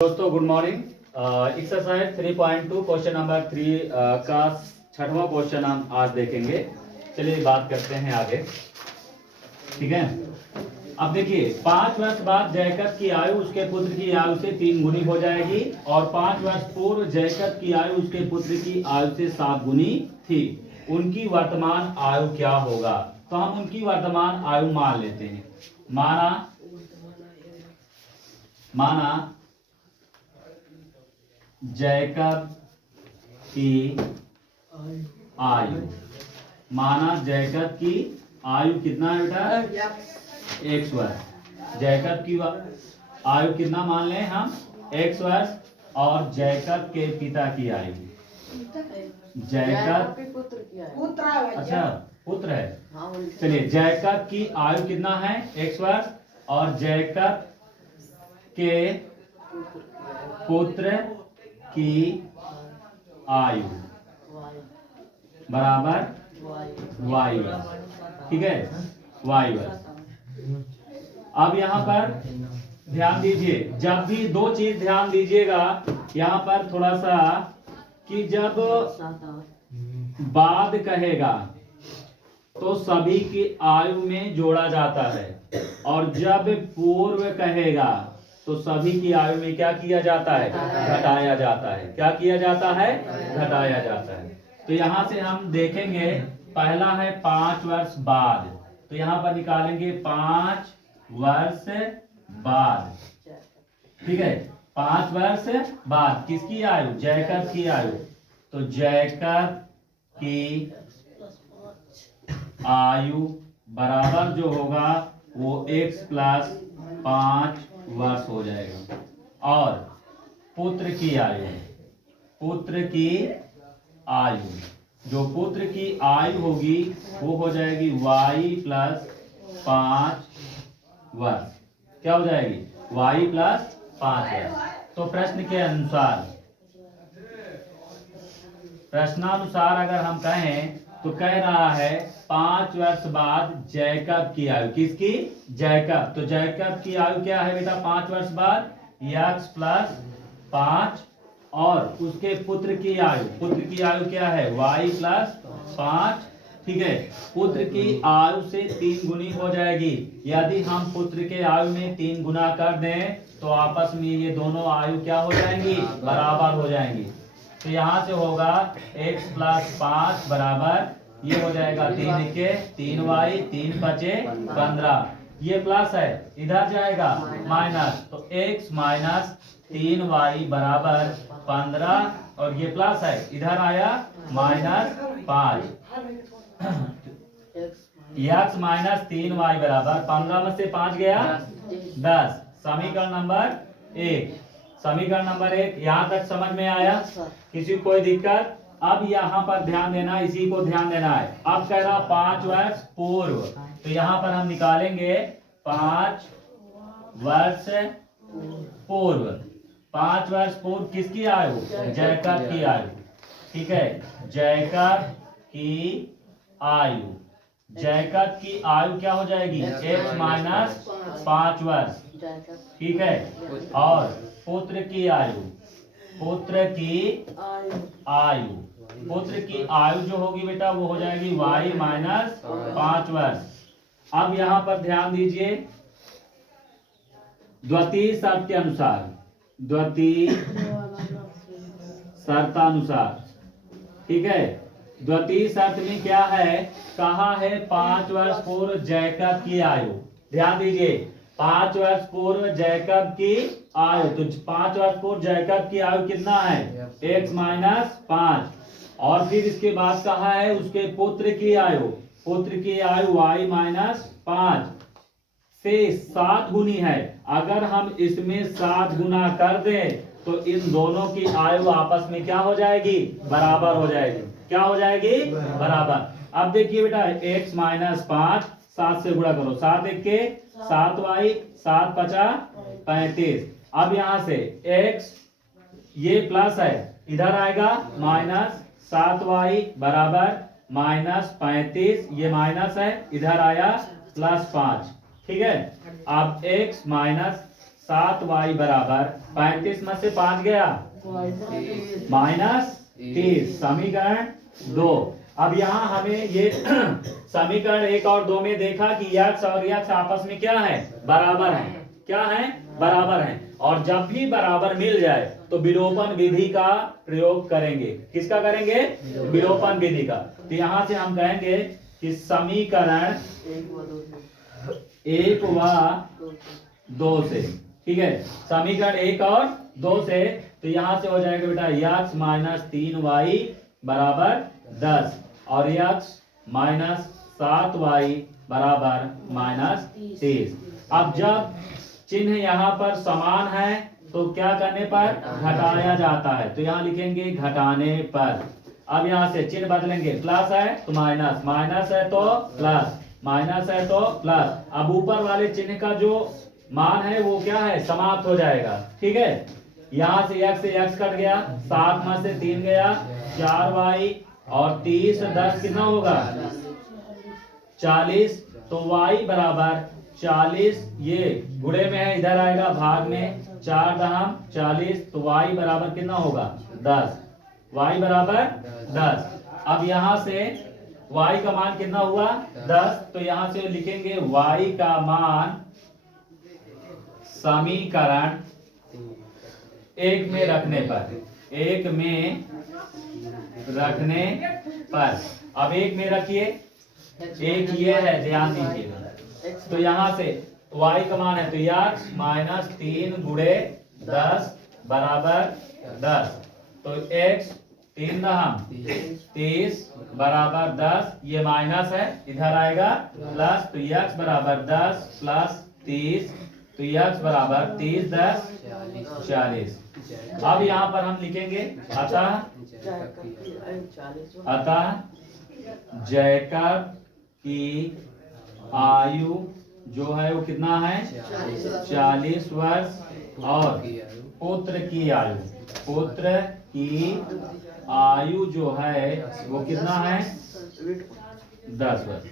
दोस्तों good morning. Exercise 3.2 question number 3 का छठवां क्वेश्चन हम आज देखेंगे। चलिए बात करते हैं आगे। ठीक है, अब देखिए 5 वर्ष बाद जयकत की आयु उसके पुत्र की आयु से 3 गुनी हो जाएगी और 5 वर्ष पूर्व जयकत की आयु उसके पुत्र की आयु से 7 गुनी थी। उनकी वर्तमान आयु क्या होगा? तो हम उनकी वर्तमान आयु मान लेते हैं। माना जयकब की आयु, माना जयकब की आयु कितना है बेटा? 1 वर्ष। जयकब की आयु कितना मान लें हम? 1 वर्ष। और जयकब के पिता की आयु, जयकब अच्छा पुत्र है। चलिए जयकब की आयु कितना है? 1 वर्ष। और जयकब के पुत्र की आयु बराबर वाई वर्ष। ठीक है, वाई वर्ष। अब यहाँ पर ध्यान दीजिए, जब भी दो चीज ध्यान दीजिएगा यहाँ पर थोड़ा सा, कि जब बाद कहेगा तो सभी की आयु में जोड़ा जाता है, और जब पूर्व कहेगा तो सभी की आयु में क्या किया जाता है? घटाया जाता है। क्या किया जाता है? घटाया जाता है। तो यहां से हम देखेंगे, पहला है 5 वर्ष बाद, तो यहां पर निकालेंगे 5 वर्ष बाद। ठीक है, 5 वर्ष बाद किसकी आयु? जयकब की आयु। तो जयकब की आयु बराबर जो होगा वो x प्लस 5 वर्ष हो जाएगा। और पुत्र की आयु, पुत्र की आयु, जो पुत्र की आयु होगी वो हो जाएगी y प्लस 5 वर्ष। क्या हो जाएगी? y प्लस 5 वर्ष। तो प्रश्न के अनुसार, प्रश्नानुसार अगर हम कहें तो कह रहा है 5 वर्ष बाद जयकब की आयु, किसकी? जयकब। तो जयकब की आयु क्या है बेटा? 5 वर्ष बाद x प्लस 5, और उसके पुत्र की आयु, पुत्र की आयु क्या है? y plus 5। ठीक है, पुत्र की आयु से 3 गुनी हो जाएगी। यदि हम पुत्र के आयु में 3 गुना कर दें तो आपस में ये दोनों आयु क्या हो जाएंगी? बराबर हो जाएंगी। तो यहां से होगा x प्लस 5 बराबर, ये हो जाएगा 3 के 3y, 3 बचे 15। ये प्लस है, इधर जाएगा माइनस, तो x माइनस 3y बराबर 15, और ये प्लस है, इधर आया माइनस 5। x माइनस 3y बराबर 15 में से 5 गया 10। समीकरण नंबर 1। समीकरण नंबर 1 यहाँ तक समझ में आया? किसी कोई दिक्कत? अब यहाँ पर ध्यान देना, इसी को ध्यान देना है। अब कह रहा 5 वर्ष पूर्व, तो यहाँ पर हम निकालेंगे 5 वर्ष पूर्व। 5 वर्ष पूर्व किसकी आयु? जयकब की आयु। ठीक है, जयकब की आयु, जयकब की आयु क्या हो जाएगी? x माइनस 5 वर्ष। ठीक है, और पुत्र की आयु, पुत्र की आयु, पुत्र की आयु जो होगी बेटा वो हो जाएगी y माइनस 5 वर्ष। अब यहां पर ध्यान दीजिए, द्वितीय शर्त के अनुसार, द्वितीय शर्तानुसार। ठीक है, द्वितीय शर्त में क्या है? कहा है 5 वर्ष पूर्व जयकब की आयु। ध्यान दीजिए, 5 वर्ष पूर्व जयकब की आयु, तो 5 वर्ष पूर्व जयकब की आयु कितना है? x minus 5। और फिर इसके बाद कहा है उसके पुत्र की आयु, पुत्र की आयु y माइनस 5 से 7 गुनी है। अगर हम इसमें 7 गुना कर दें तो इन दोनों की आयु आपस में क्या हो जाएगी? बराबर हो जाएगी। क्या हो जाएगी? बराबर। अब देखिए बेटा, x माइनस 5, 7 से गुणा करो, 7 एक के 7y, 7 पचा 35। अब यहां से x, ये प्लस है, इधर आएगा माइनस 7y बराबर माइनस 35, ये माइनस है, इधर आया प्लस 5। ठीक है, अब x माइनस 7y बराबर 35 में से 5 गया -30, समीकरण 2। अब यहाँ हमें ये समीकरण 1 और 2 में देखा कि x और x आपस में क्या है, बराबर है। क्या है, बराबर है। और जब भी बराबर मिल जाए तो विलोपन विधि का प्रयोग करेंगे। किसका करेंगे, विलोपन विधि का। तो यहाँ से हम कहेंगे कि समीकरण 1 व 2 से, ठीक है, समीकरण 1 और 2 से, तो यहाँ से हो जाएगा बेटा x माइनस 3y बराबर 10 और x माइनस 7y बराबर -30। अब जब चिन्ह यहाँ पर समान है तो क्या करने पर घटाया जाता है, तो यहाँ लिखेंगे घटाने पर। अब यहाँ से चिन्ह बदलेंगे, प्लस है तो माइनस, माइनस है तो प्लस, माइनस है तो प्लस। अब ऊपर वाले चिन्ह का जो मान है वो क्या है, समाप्त हो जाएगा। ठीक है, यहाँ से x कट गया, 7 में से 3 गया, 4y और 30 10 कितना होगा 40। तो y बराबर 40, ये गुणे में है, इधर आएगा भाग में, 4 दहम 40, तो y बराबर कितना होगा 10, y बराबर 10। अब यहाँ से y का मान कितना हुआ 10, तो यहाँ से लिखेंगे y का मान समीकरण 1 में रखने पर, 1 में रखने पर। अब 1 में रखिए, 1 ये है, ध्यान दीजिएगा। तो यहाँ से y का मान है तो x माइनस 3 गुणे 10 बराबर 10, तो x 3 दहम 30 बराबर 10, ये माइनस है, इधर आएगा प्लस, तो x बराबर 10 प्लस 30, तो x बराबर 30 10 40। अब यहाँ पर हम लिखेंगे अतः जैकब की आयु जो है वो कितना है 40 वर्ष, और पुत्र की आयु, पुत्र की आयु जो है वो कितना है 10 वर्ष।